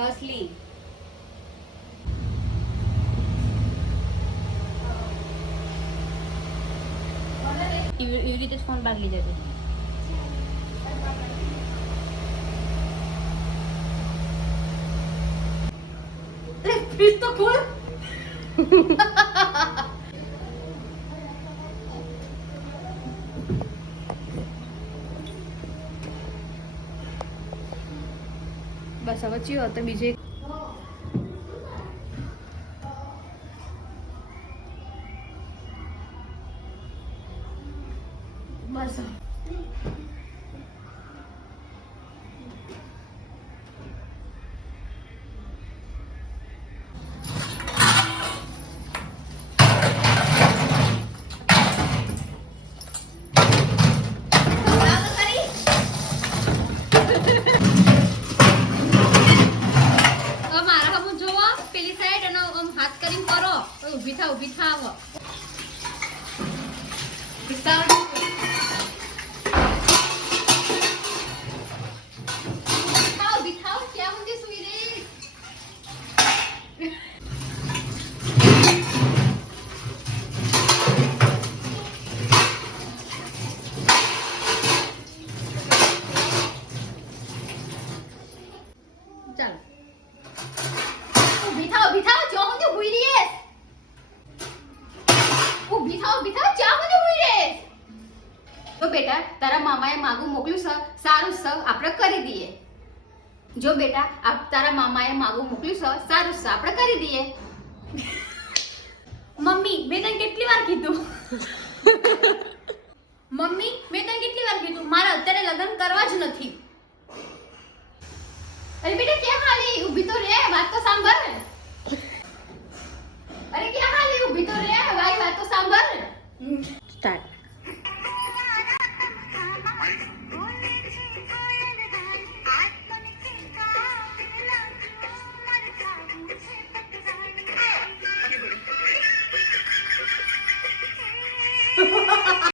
બસ લી એવી રીતે ફોન બહાર લઈ જજો. ફ્રીજ તો ખોલ. બસ હવે ચિયો તો બીજે બસ ઊભી થાવ ક્યાં ઊંધી સુઈ રહી. ચાલો ઊભી થાવ ક્યાં ઊંધી સુઈ રહી. ઊભી થાવ ક્યાં ઊંધી સુઈ રહી. તો બેટા તારા મામાએ માગું મોકલ્યું છે, સારું છે, આપણે કરી દઈએ. જો બેટા તારા મામાએ માગું મોકલ્યું છે, સારું છે, આપણે કરી દઈએ. મમ્મી મેં તને કેટલી વાર કીધું. મમ્મી મેં તને કેટલી વાર કીધું મારે અત્યારે લગ્ન કરવા જ નથી. અરે બેટા ક્યાં હાલી ઊભી તો રે, વાત તો સાંભળ. અરે ક્યાં હાલી ઊભી તો રે, વાત તો સાંભળ. સ્ટાર્ટ.